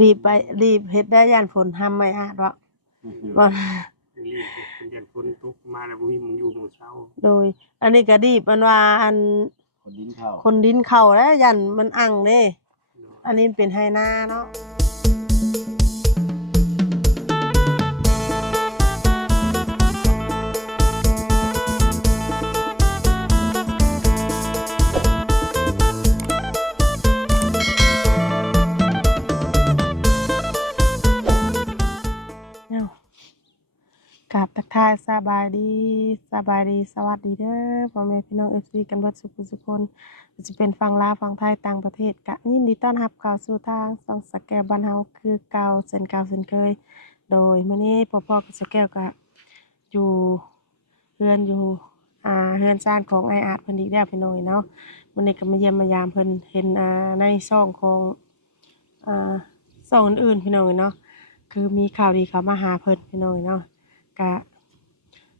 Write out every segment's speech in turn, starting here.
รีบไปรีบเฮ็ดได้ย่านฝนห้ำไม่อาจวะบ่ รีบเป็นยันฝนตกมาแล้วบ่มีหม้องอยู่หม้องเช่าโดยอันนี้ก็รีบมันว่าอันคนดินเข้าแล้วยันมันอังเด้อันนี้เป็นไหนาเนาะกราบทักทายสบายดีสวัสดีเด้อพ่อแม่พี่น้อง FC กันเบิดสุขคนจะเป็นฝั่งลาวฝั่งไทยต่างประเทศกะยินดีต้อนรับเข้าสู่ทางช่องสแกลบ้านเฮาคือเก่าเช่นเคยโดยมื้อนี้พ่อๆกับสแกลก็อยู่เฮือนอยู่เฮือนซ่านของไออาร์ตเพิ่นอีกแล้วพี่น้องเนาะมื้อนี้ก็มาเยี่ยมมายามเพิ่นเห็นในช่องของช่องอื่นๆพี่น้องเนาะคือมีข่าวดีเข้ามาหาเพิ่นพี่น้องเนาะกะ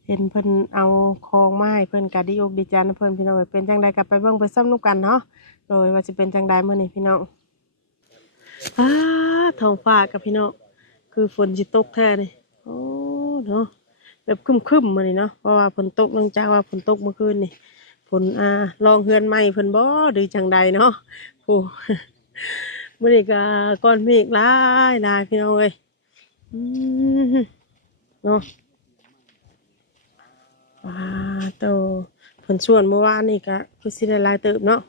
เห็นเพิ่นเอาของมาให้เพิ่นกะดีอกดีใจนะเพิ่นพี่น้องเป็นจังใดกลับไปเบิ่งไปซ้ำนุกันเนาะโดยว่าสิเป็นจังใดมื้อนี้พี่น้องท้องฟ้ากับพี่น้องคือฝนสิตกแท้นี่โอ้เนาะแบบครึมๆมื้อนี้เนาะเพราะว่าฝนตกเนื่องจากว่าฝนตกเมื่อคืนนี่ฝนรองเฮือนใหม่เพิ่นบ่หรือจังใดเนาะโอ้ มื้อนี้ก็ก้อนเมฆหลายพี่น้องเอ้ยเนาะโตผลส่วนเมื่อวานนี่ก็คือสิได้หลายเติบเนาะ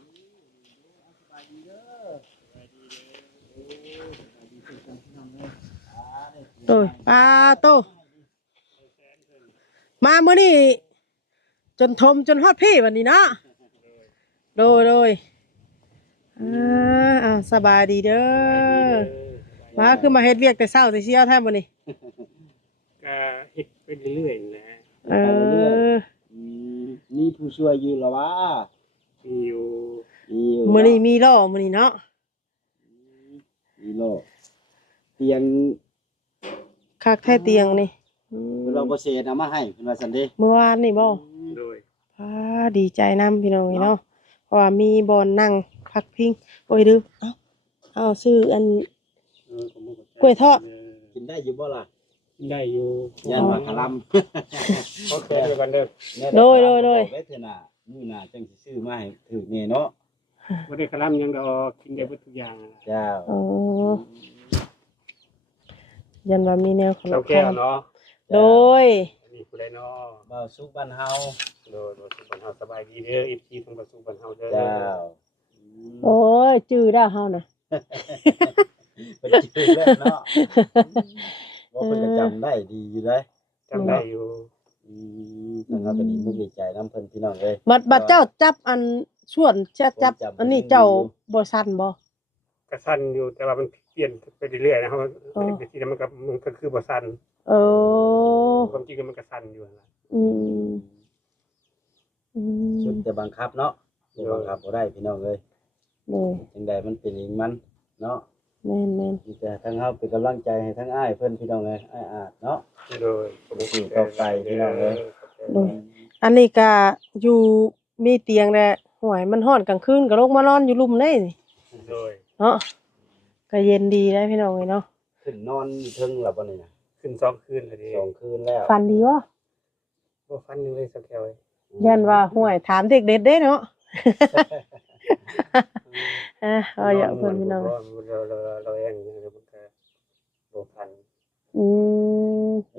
โดยโตมามื้อนี้จนทมจนฮอดพี่วันนี้เนาะโดยสบายดีเด้อมาคือมาเฮ็ดเวียกแต่เช้าแต่เช้าแท้มื้อนี้ก็เฮ็ดไปเรื่อยๆนะมีผู้ช่วยอยู่หรอวะมีอยู่มื้อนี้มีล้อมื้อนี้เนาะมีโลเตียงคักแท้เตียงนี่เราบ่เสียเอามาให้เพิ่นว่าซั่นเด้เมื่อวานนี่บ่โดยดีใจนำพี่น้องเนาะเพราะว่ามีบอนนั่งพักพิงโอ้ยดื้อเอาซื้ออันกล้วยทอดกินได้อยู่บ่ล่ะกินได้อยู่ยันว่าคลำโอเคเดี๋ยวกันเด้อโดยไว้เถอะน่ะมื้อหน้าจังสิซื้อมาให้ถูกแน่เนาะบ่ได้คลำหยังดอกกินได้เบิดทุกอย่างเจ้ายันว่ามีแนวขนมแก้วเนาะโดยมีผู้ใดเนาะบ่าวสุขบ้านเฮาโดยสุขบ้านเฮาสบายดีเด้อ FC ทั้งบ่สุขบ้านเฮาเด้อเจ้าโอ้ยจื้อได้เฮาน่ะเป็นชื่อแล้วเนาะบ่เพิ่นก็จำได้ดีอยู่เด้จำได้อยู่นะครับเป็นมุกดีใจนำเพิ่นพี่น้องเอ้ยบัดเจ้าจับอันส่วนจับอันนี้เจ้าบ่สั่นบ่ก็สั่นอยู่แต่ว่ามันเปลี่ยนไปเรื่อยๆนะครับบางทีมันก็คือบ่สั่นความจริงมันก็สั่นอยู่นะสุดแต่บังคับเนาะบังคับบ่ได้พี่น้องเอ้ยจังใดมันเป็นเองมันเนาะแม่นแต่ทั้งเฮาเป็นกำลังใจให้ทั้งอ้ายเพิ่นพี่น้องเอ้ยอ้ายอาจเนาะโดยสู้ต่อไปพี่น้องเอ้ยอันนี้ก็อยู่มีเตียงแหละห่วยมันร้อนกลางคืนก็ลงมานอนอยู่ลุ่มได้นี่โดยเนาะก็เย็นดีได้พี่น้องเอ้ยเนาะขึ้นนอนเทิงแล้วบ่นี่น่ะขึ้น2คืนแล้วดิ2คืนแล้วฝันดีบ่ฝันเลยสักแค่ยันว่าห่วยถามเด็กเด็ดเด้เนาะอย่าเพิ่นพี่น้องเราเองมันก็บ่ฝัน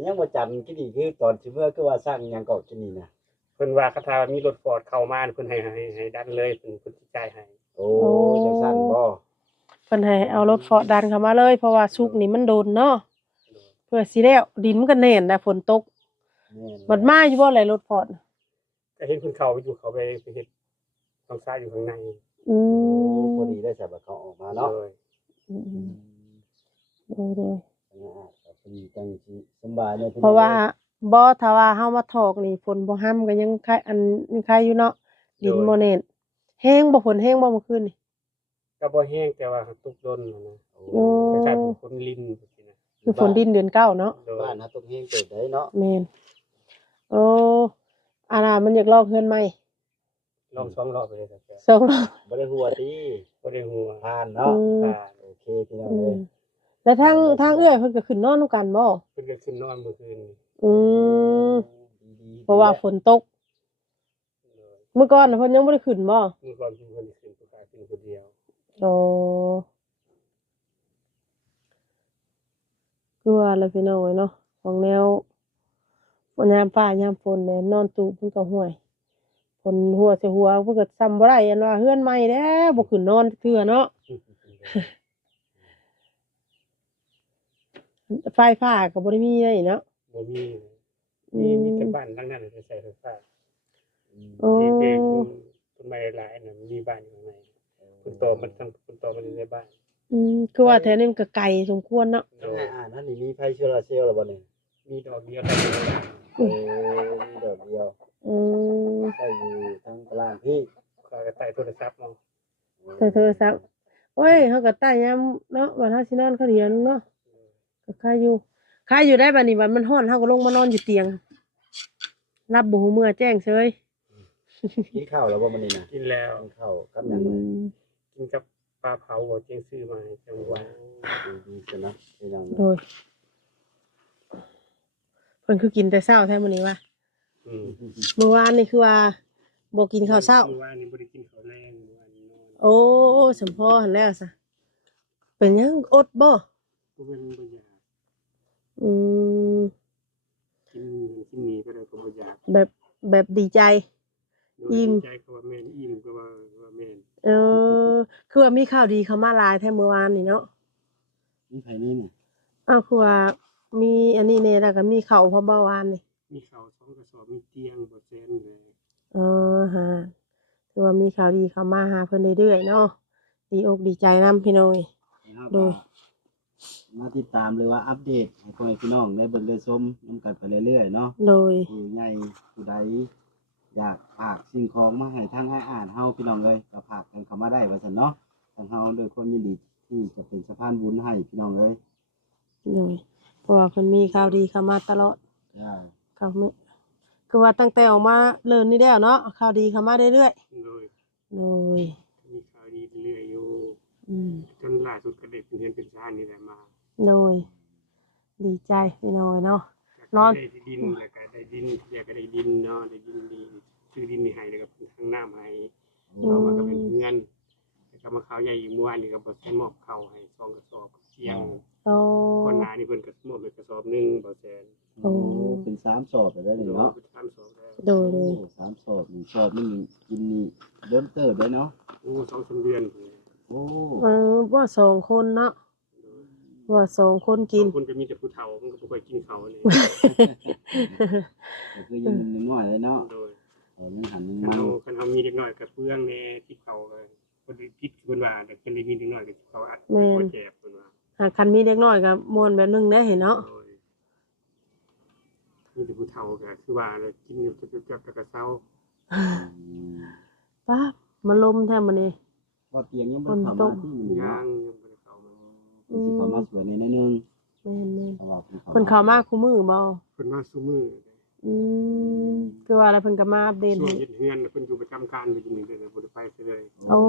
ยังบ่จำกินอีกคือตอนสิเมื่อคือว่าสร้างหยังก็กินนี่น่ะเพิ่นว่าคาถามีรถฟอร์ดเข้ามาเพิ่นให้ดันเลยเพิ่นสิจ่ายให้โอ้จังซั่นบ่เพิ่นให้เอารถฟอร์ดดันเข้ามาเลยเพราะว่าสุกนี่มันโดนเนาะเพื่อสิแล้วดินมันก็แน่นนะฝนตกบัดมาอยู่บ่ไหลรถฟอร์ดก็เห็นเพิ่นเข้าไปอยู่เขาไปเฮ็ดทางซ้ายอยู่ข้างในพอดีได้จับเขาออกมาเนาะโดยพอดีจังสิสบายเลยเพราะว่าบ่ถ้าว่าเฮามาถอกนี่ฝนบ่ห้ำก็ยังคายอันนี่คายอยู่เนาะดินบ่แน่นแห้งบ่ฝนแห้งบ่เมื่อคืนนี่ก็บ่แห้งแต่ว่าตกดนนะคล้ายๆฝนลิ้นจังซี่นะคือฝนดินเดือน9เนาะบ้านน่ะตกแห้งเกิดได้เนาะแม่นอันน่ะมันอยากลอกเฮือนใหม่ลอง2รอบไปเลยครับ2รอบบ่ได้หัวติบ่ได้หัวผ่านเนาะโอเคพี่น้องเอ้ย แล้วทางเอื้อยเพิ่นก็ขึ้นนอนนํกันบ่ เพิ่นก็ขึ้นนอนเมื่อคืน อืม ดีๆ เพราะว่าฝนตก เมื่อก่อนน่ะเพิ่นยังบ่ได้ขึ้นบ่ เมื่อก่อนเพิ่นขึ้นผู้ชายขึ้นคนเดียว อ๋อคือว่าแล้วพี่น้องเอ้ยเนาะของแนวยามฟ้ายามฝนเนี่ยนอนตูบเพิ่นก็ห่วยฝนหัวใส่หัวเพิ่นก็ซ้ำบ่ได้อันว่าเฮือนใหม่แท้บ่ขึ้นนอนเทื่อเนาะไฟฟ้าก็บ่ได้มีได้เนาะ บ่มี อืม มีแต่บ้านหลังนั้นที่ใช้ไฟฟ้า โอ้ ที่เป็นต้นไม้หลายน่ะมีบ้านอยู่ข้างในคุณโตมันทั้งคุณโตมันอยู่ในบ้าน คือว่าแถวนี้มันก็ไกลสมควรเนาะ ต้องให้อ่านนั่นนี่มีไฟโซลาร์เซลล์หรือบ่นี่ มีดอกเดียวแต่ไม่ได้ มีดอกเดียว อืม ใส่อยู่ทางตารางพี่ ก็ใต้โทรศัพท์เนาะ แต่โทรศัพท์โอ้ยเฮาก็ใต้ยามเนาะว่าเฮาสินอนเขาเดียวนึงเนาะก็ค่าอยู่ได้บัดนี้บัดมันร้อนเฮาก็ลงมานอนอยู่เตียง รับบ่ฮู้เมื่อแจ้งเฉย กินข้าวแล้วบ่มื้อนี้น่ะ กินแล้ว กินข้าวกับหยังไง กินกับปลาเผาบ่เจียงซื้อมาให้จังหวะ ดีๆจังนะพี่น้อง โดยเพิ่นคือกินแต่เช้าแท้มื้อนี้วะ อืม เมื่อวานนี่คือว่าบ่กินข้าวเช้า เมื่อวานนี้บ่ได้กินข้าวแรงเมื่อวานนี้นอน โอ้สมพอหันแล้วซะเป็นหยังอดบ่ ก็เป็นบ่อยาก อืม กินนี่ก็ได้ก็บ่อยาก แบบดีใจ โดย อิ่ม ดีใจก็ว่าแม่นอิ่มก็ว่าแม่น คือว่ามีข่าวดีเข้ามาหลายแท้เมื่อวานนี่เนาะ มีไผนี่น่ะ อ้าวคือว่ามีอันนี้แน่แล้วก็มีข้าวพร้อมเมื่อวานนี่ มีข้าว2กระสอบมีเตียงบ่แซนเลย ฮะคือว่ามีข่าวดีเข้ามาหาเพิ่นเรื่อยๆเนาะดีอกดีใจนํพี่น้องเอ้ย นะครับ โดย มาติดตามหรือว่าอัปเดตให้พ่อแม่พี่น้องได้เบิ่งได้ชมนํกันไปเรื่อยๆเนาะ โดย ผู้ใหญ่ผู้ใดอยากฝากสิ่งของมาให้ทางให้อ่านเฮาพี่น้องเลยก็ฝากกันเข้ามาได้ว่าซั่นเนาะทางเฮาโดวยความยินดีที่จะเป็นสะพานบุญให้พี่น้องเลย โดยเพราะว่าเพิ่นมีข่าวดีเข้ามาตลอด จ้า ข่าวมื้อคือว่าตั้งแต่ออกมาเริ่มนี่แล้วเนาะข่าวดีเข้ามาเรื่อย โดย ๆโดย มีข่าวดีเรื่อยๆอยู่ อืม จนล่าสุดก็ได้เป็นเฮือนเป็นชานนี่แหละมา โดยดีใจพี่น้อยเนาะ จาก นอน ที่ได้ดินแล้วก็ได้ดินที่แรกก็ได้ดินเนาะได้ดินดีซื้อดินนี่ให้แล้วก็เป็นทางน้ำให้เอามาก็เป็นเฮือนแล้วก็มาข้าวใหญ่อีกเมื่อวานนี่ก็บ่แซ่นมอบข้าวให้2กระสอบเที่ยง โอ้ ก่อนหน้านี่เพิ่นก็มอบให้กระสอบหนึงบ่แซ่น โอ้ เป็น3สอบได้นี่ โดย เนาะ เป็น3สอบแล้ว โดยเลย โอ้3สอบนี่สอบหนึงกินนี่เดิมเติบได้เนาะ โอ้2-3เดือนพุ่นแหละ โอ้ ว่าสองคนเนาะว่าสองคนกิน บางคนก็มีแต่ผู้เฒ่ามันก็บ่ค่อยกินข้าวนี่ ก็คือยังหนึ่งน้อยเลยเนาะ โดย ยังหันยัง คัน มัน เฮามีเด็กน้อยก็เปลืองแหน่ที่เขาก็บ่ได้คิดเพิ่นว่าแต่เพิ่นได้มีเด็กน้อยก็สิเขาอัดบ่แจกเพิ่นว่า หากคันมีเด็กน้อยก็ม่วนแบบนึงได้เห็นเนาะ โดยมีแต่ผู้เฒ่าก็คือว่าแล้วกินอยู่จับๆแล้วก็เซา ป้ามันลมแท้มื้อนี้ พอเตียงยังบ่เข้ามาที่นี่ ย่า เนาะ งยังบ่ได้เข้ามา สิเข้ามาสวยในนิดนึง แม่น เพราะว่า ๆเพิ่นเข้ามาคู่มือบ่ เพิ่นมาซุมื้อ อืมคือว่าแล้วเพิ่นก็มาอัปเดต ช่วง ให้ เฮ็ดเฮือนเพิ่นอยู่ประจำการอยู่ที่นี่เด้อบ่ได้ไปไสเลย โอ้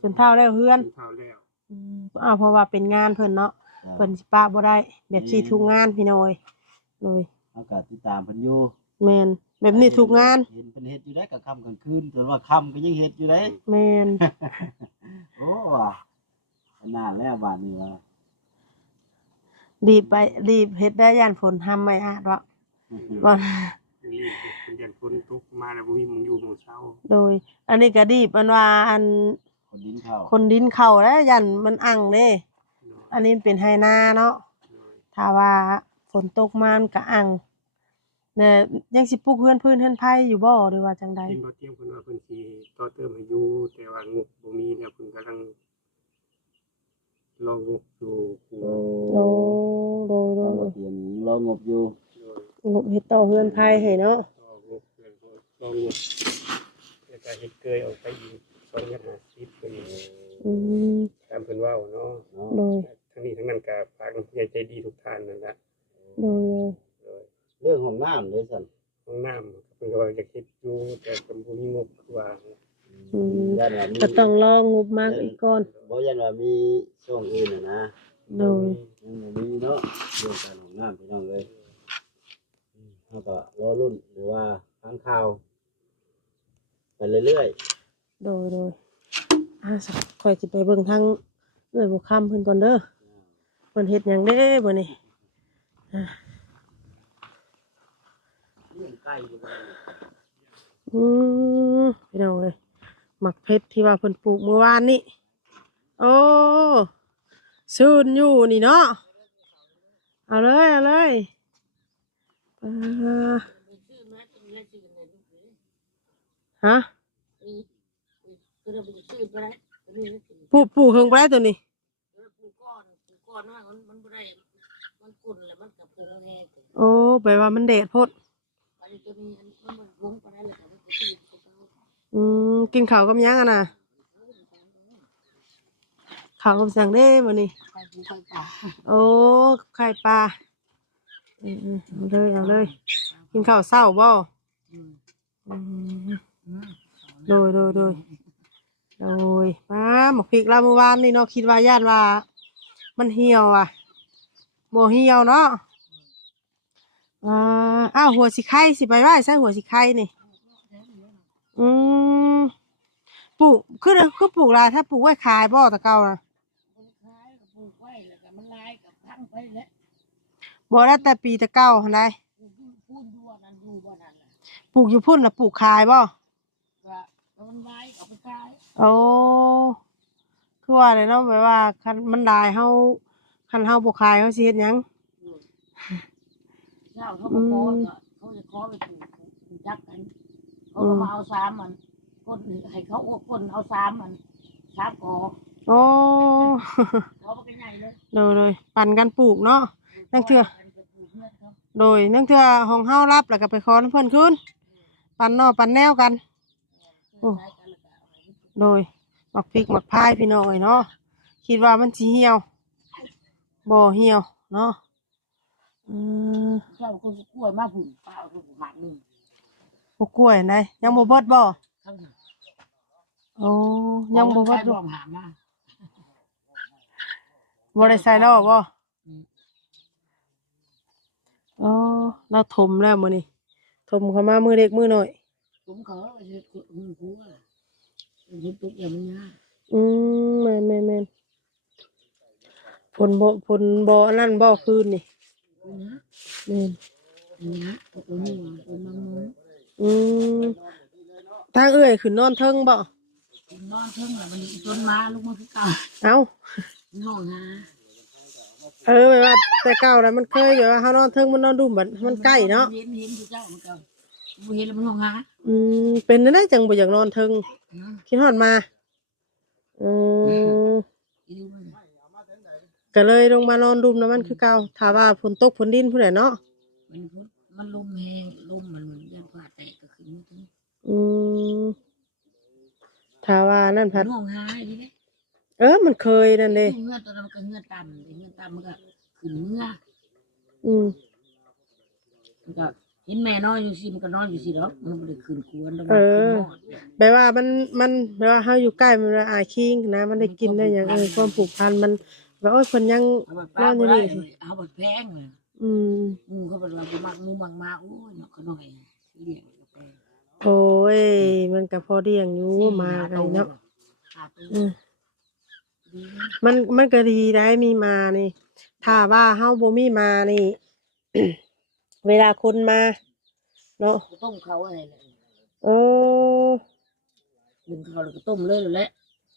จนเท่าแล้วเฮือน กินข้าวแล้ว เพราะว่าเป็นงานเพิ่นเนาะเพิ่นสิปะบ่ได้แบบสิทุกงานพี่น้อยโดย เฮาก็ติดตามเพิ่นอยู่ แม่นแบบนี้ทุกงาน เห็นเพิ่นเฮ็ดอยู่ได้กับค่ำกลางคืนจนว่าค่ำก็ยังเฮ็ดอยู่ได้ แม่น โอ้ว่ะนานแล้วบาดนี้ว่า รีบเฮ็ดได้ย่านฝนห้ำไม่อาดวะว่า รีบเป็นยันฝนตกมาแล้วบ่มีหม้องอยู่หม้องเช้า โดย อันนี้ก็ดีบอันว่าอัน คนดินเข้า คนดินเข้าแล้วยันมันอังเด้อันนี้เป็นไหนาเนาะถ้าว่าฝนตกมามันก็อังเนี่ยยังสิปลูกเฮือนพื้นเฮือนไผ่อยู่บ่หรือว่าจังใด เห็นบ่เตรียมเพิ่นว่าเพิ่นสิต่อเติมให้อยู่แต่ว่างบบ่มีแล้วเพิ่นกำลังรองบอยู่ โอ้โดย ทางบ่เตียงรองบอยู่ งบเฮ็ดต่อเฮือนไผ่ให้เนาะ ต่องบเพิ่นรองบแล้วก็เฮ็ดเกยออกไปอีก250เพิ่น อืม ตามเพิ่นเว้าเนาะ เนาะ โดย ทั้งนี้ทั้งนั้นก็ฝากผู้ใหญ่ใจดีทุกท่านนั่นล่ะ โดย โดย เรื่องของน้ำเด้ซั่น ห้องน้ำเพิ่นก็ว่าอยากเฮ็ดอยู่แต่ก็บ่มีงบคือว่า ย่านว่ามี ก็ต้องรองบมากอีกก่อน บ่ยันว่ามีช่วงอื่นน่ะนะ โดย ยัง เรื่องการของน้ำพี่น้องเลยเขาก็รอรุ่นหรือว่าฟังข่าวไปเรื่อย โดยสักข่อยสิไปเบิ่งทางเอื้อยบ่ค้ำเพิ่นก่อนเด้อเพิ่นเฮ็ดหยังเด้บ่นี่ ๆเรื่องใกล้อยู่บ้าน พี่น้องเอ้ยหมักเพชรที่ว่าเพิ่นปลูกเมื่อวานนี้โอ้ซื่นอยู่นี่เนาะเอาเลยอ่าฮะปลูกเฮิงไปได้ตัวนี้โอ้แปลว่ามันแดดโพดกินข้าวกับหยังอ่ะน่ะข้าวกับสังเด้มื้อนี้โอ้ไข่ปลาเอาเลยกินข้าวเช้าบ่โดยมาหมกพริกลาเมื่อวานนี่เนาะคิดว่าญาติว่ามันเหี่ยวอ่ะบ่เหี่ยวเนาะอ้าวหัวสิไข่สิไปไหว้ใส่หัวสิไข่นี่อืมปลูกคือปลูกลายถ้าปลูกไว้ขายบ่ตะเก่าน่ะบ่ได้แต่ปีตะเก่าหั่นได้ปลูกอยู่พุ่นน่ะปลูกขายบ่โอ้คือว่าเลยเนาะแบบว่าคันมันได้เฮาคันเฮาบ่ขายเฮาสิเฮ็ดหยังเขาจะขอไปปลูกยักษ์กันเขาก็มาเอา3มันก้นให้เขาอ้วกก้นเอา3มัน3กอ โอ้ เขาก็เป็นใหญ่เลยโดยปั่นกันปลูกเนาะนั่งเถื่อโดยนั่งเถื่อห้องเฮารับแล้วก็ไปขอน้ำเพิ่นคืนปั่นนอปั่นแนวกันโอ้โดยหมักพริกหมักพายพี่น้อยเนาะคิดว่ามันสิเหี่ยวบ่เหี่ยวเนาะเจ้าคนกล้วยมาผุ่นเปล่าถูกหมากนึงบ่กล้วยไหนยังบ่เบิดบ่โอ้ยังบ่เบิดอยู่บ่ได้ใส่แล้วบ่อ๋อเราถมแล้วมื้อนี้ถมเข้ามามือเด็กมือหน่อยผมขอจะคุณครูอ่ะคุณตุ๊กอย่างนี้นะแม่นผลบ่อันนั้นบ่คืนนี่นะตรงนี้เป็นมังทางเอื้อยขึ้นนอนเทิงบ่นอนเทิงมันจนมาลูกมันคือเก่าเอ้าห้องฮะแบบว่าแต่เก่าแล้วมันเคยแบบว่าเฮานอนเทิงมันนอนดุ่มบัดมันใกล้เนาะเห็นอยู่เจ้ามันเก่าบ่เห็นแล้วมันห้องฮะเป็นได้จังบ่อยากนอนเทิงคิดฮอดมาก็เลยลงมานอนดุ่มแล้วมันคือเก่าถ้าว่าฝนตกฝนดินผู้ใดเนาะมันลมแห้งลมมันยันผ่าแตกก็ขึ้นถ้าว่านั่นพัดห้องฮะดิมันเคยนั่นเด้เงื่อนตอนนั้นมันก็เงื่อนต่ำมันก็ขึ้นเมื่อมันก็เห็นแม่นอนอยู่สิมันก็นอนอยู่สิเนาะมันบ่ได้ขึ้นควรแล้วมันแปลว่ามันแปลว่าเฮาอยู่ใกล้มันอายคิงนะมันได้กินได้หยังความผูกพันมันว่าโอ้ยเพิ่นยังนอนอยู่นี่เอาบ่แพงเลยเขาบอกว่ามักมาโอ้ยเนาะเขาหน่อยเลี้ยงกาแฟโอ้ยมันก็พอเลี้ยงอยู่มาไงเนาะมันก็ดีได้มีมานี่ถ้าว่าเฮาบ่มีมานี่ เวลาคนมาเนาะต้มเขาอะไรเลยดึงเขาแล้วก็ต้มเลยแหละ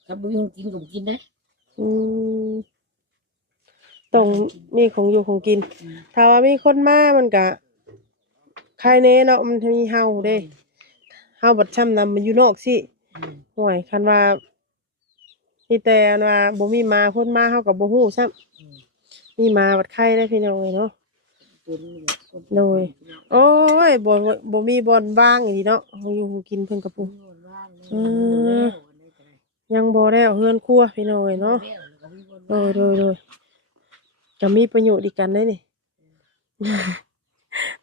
ถ้าบ่มีของกินก็บ่กินได้ต้องมีของอยู่ของกินถ้าว่ามีคนมามันก็ใครเน่เนาะมันมีเฮาเด้เฮาบัดช้ำนำมันอยู่นอกสิห่วยคันว่ามีแต่ว่าบ่มีมาคนมาเฮาก็บ่ฮู้ซ้ำมีมาบัดไข่ได้พี่น้องเนาะโดยโอ้ยบ่มีบ่อนว่างอีเนาะของอยู่ของกินเพิ่นก็ปุยังบ่ได้เฮือนครัวพี่น้องเนาะโดยจะมีประโยชน์อีกกันได้นี่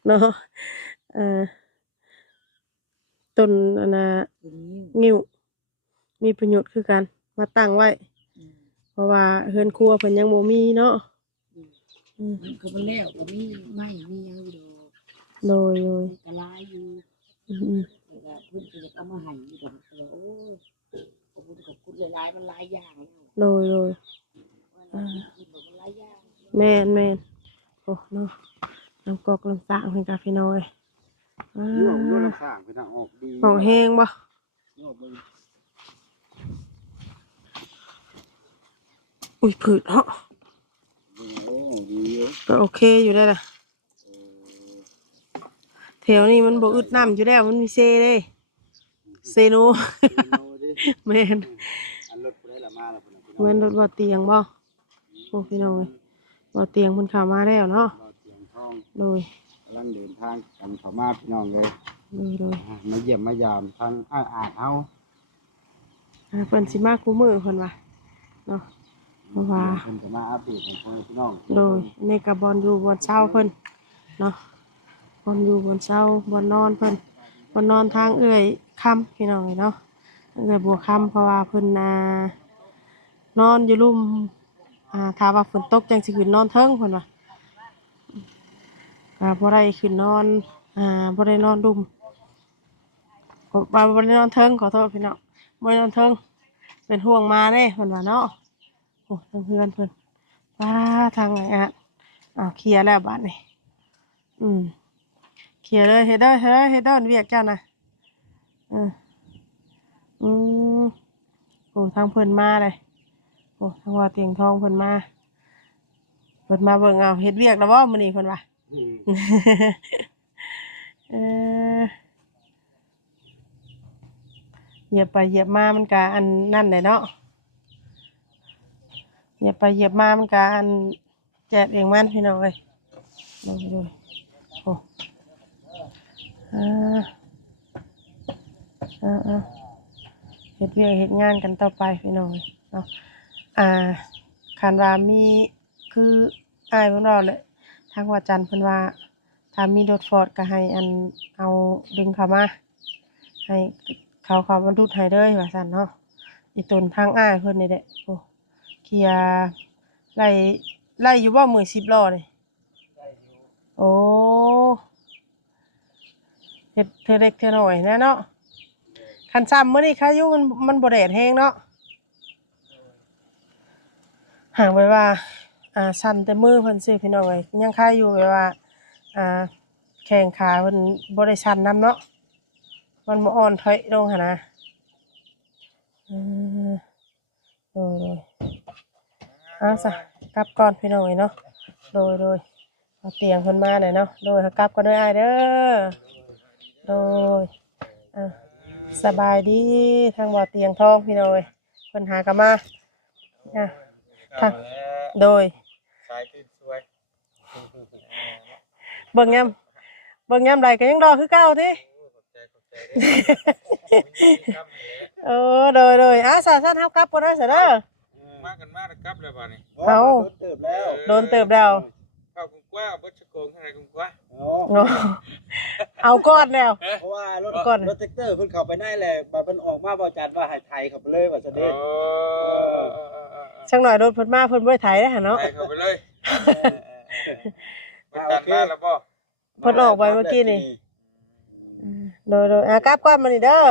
เนาะต้นงิ้วมีประโยชน์คือกันมาตั้งไว้เพราะว่าเฮือนครัวเพิ่นยังบ่มีเนาะ มันก็บ่แล้วก็มีไม่มีหยังอยู่ดอก โดย มันก็หลายอยู่ อืม แต่ก็เพิ่นก็จะเอามาให้อยู่ดอกแต่ว่าโอ้ยขอบคุณหลายๆมันหลายอย่างแล้ว โดย กินแบบมันหลายอย่าง แม่นโอ้เนาะน้ำกอกน้ำสร้างเพิ่นกาพี่น้อยนี่ว่ามันรักษาเป็นทางออกดี ออกแห้งบ่ นี่ว่าเบิ่ง อุ้ยผืดเนาะ โอ้ดีอยู่ ก็โอเคอยู่ได้ล่ะแถวนี้มันบ่อึดน้ำอยู่แล้วมันมีเซเลยเซโน เอาดิ แม่น อันรถผู้ใดละมาแล้วพุ่นน่ะพี่น้อง แม่นรถบ่เตียงบ่โอ้พี่น้องเอ้ยบ่เตียงเพิ่นเข้ามาแล้วเนาะ รอเสียงทอง โดย กำลังเดินทางกันเข้ามาพี่น้องเลย โดย มาเยี่ยมมายามทางอาจเฮา เพิ่นสิมาคู่มือเพิ่นว่าเนาะเพราะว่า เพิ่นก็มาอัปเดตให้พี่น้อง โดยในกับบอลอยู่บนเช้าเพิ่นเนาะบอลอยู่บนเช้าบอลนอนเพิ่นบอลนอนทางเอื้อยค่ำพี่น้องเนาะเอื้อยบัวค่ำเพราะว่าเพิ่นนอนอยู่ลุ่มถ้าว่าฝนตกจังสิขึ้นนอนเทิงเพิ่นว่าก็บ่ได้ขึ้นนอนบ่ได้นอนลุ่มบ่ได้นอนเทิงขอโทษพี่น้องบ่ได้นอนเทิงเป็นห่วงมาเด้เพิ่นว่าเนาะโอ้ทางเพื่อนเพิ่นทางไหนเคลียร์แล้วบัดนี้เคลียร์เลยเฮ็ดเด้อเวียกเจ้านะโอ้ทางเพิ่นมาเลยโอ้ทางว่าเตียงทองเพิ่นมาเบิ่งเอาเฮ็ดเวียกแล้วบ่มื้อนี้เพิ่นว่าเหยียบไปเหยียบมามันก็อันนั่นแหละเนาะเหยียบไปเหยียบมามันก็อันแจกเองมันพี่น้องเอ้ยดูโอ้เฮ็ดเวียกเฮ็ดงานกันต่อไปพี่น้องเนาะคันว่ามีคืออ้ายเพิ่นว่าแหละทางว่าจันทร์เพิ่นว่าถ้ามีรถฟอร์ดก็ให้อันเอาดึงเข้ามาให้เขาบรรทุกให้เด้อว่าซั่นเนาะอีตนทางอ้ายเพิ่นนี่แหละโอ้เคลียร์ไล่อยู่บ่มื้อ10ล้อนี่โอ้เฮ็ดเทื่อเล็กเทื่อน้อยนะเนาะคันซ้ำมื้อนี้ค่าอยู่มันบ่แดดแฮงเนาะห่างไว้ว่าสั่นแต่มือเพิ่นสิพี่น้องเอ้ยยังค่าอยู่ไว้ว่าแข้งขาเพิ่นบ่ได้สั่นนำเนาะมันบ่อ่อนถอยลงหั่นนะโดยซะกลับก่อนพี่น้องเอ้ยเนาะโดยเอาเตียงเพิ่นมาเลยเนาะโดยกลับก็ได้อ้ายเด้อโดยสบายดีทางบ่อเตียงทองพี่น้องเอ้ยเพิ่นหากลับมาทางโดยสายตื่นสวย เบิ่งยามใดก็ยังรอคือเก่าติโดยสาซั่นเฮากลับก่อนนะซะเด้อมากันมาแล้วกลับแล้วบัดนี้ เอา เติบแล้ว โดนเติบแล้ว เข้ากุ้งกว่าบ่ชะโกงเท่าไหร่กุ้งกว่า เอาก้อนแล้ว เพราะว่ารถแท็กเตอร์เพิ่นเข้าไปในแหละบัดเพิ่นออกมาบ่จัดว่าให้ไทยเข้าไปเลยว่าซั่นเด้ ช่างหน่อยโดนเพิ่นมาเพิ่นบ่ได้ไถเด้อหั่นเนาะ ไปเข้าไปเลยมันจัดมาแล้วบ่ เพิ่นออกไปเมื่อกี้นี่โดยกลับก่อนมานี่เด้อ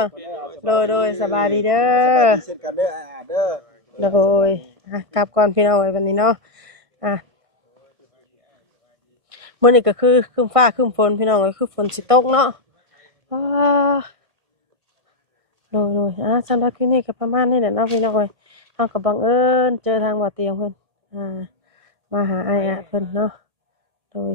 โดยสบายดีเด้อ เสร็จกันเด้อเด้อ โดยกลับก่อนพี่น้องไว้วันนี้เนาะมื้อนี้ก็คือครึ้มฟ้าครึ้มฝนพี่น้องเอ้ยคือฝนสิตกเนาะโดยสำหรับคลิปนี้ก็ประมาณนี้แหละเนาะพี่น้องเอ้ยเฮาก็บังเอิญเจอทางบ่อเตียงเพิ่นมาหาอ้ายเพิ่นเนาะโดย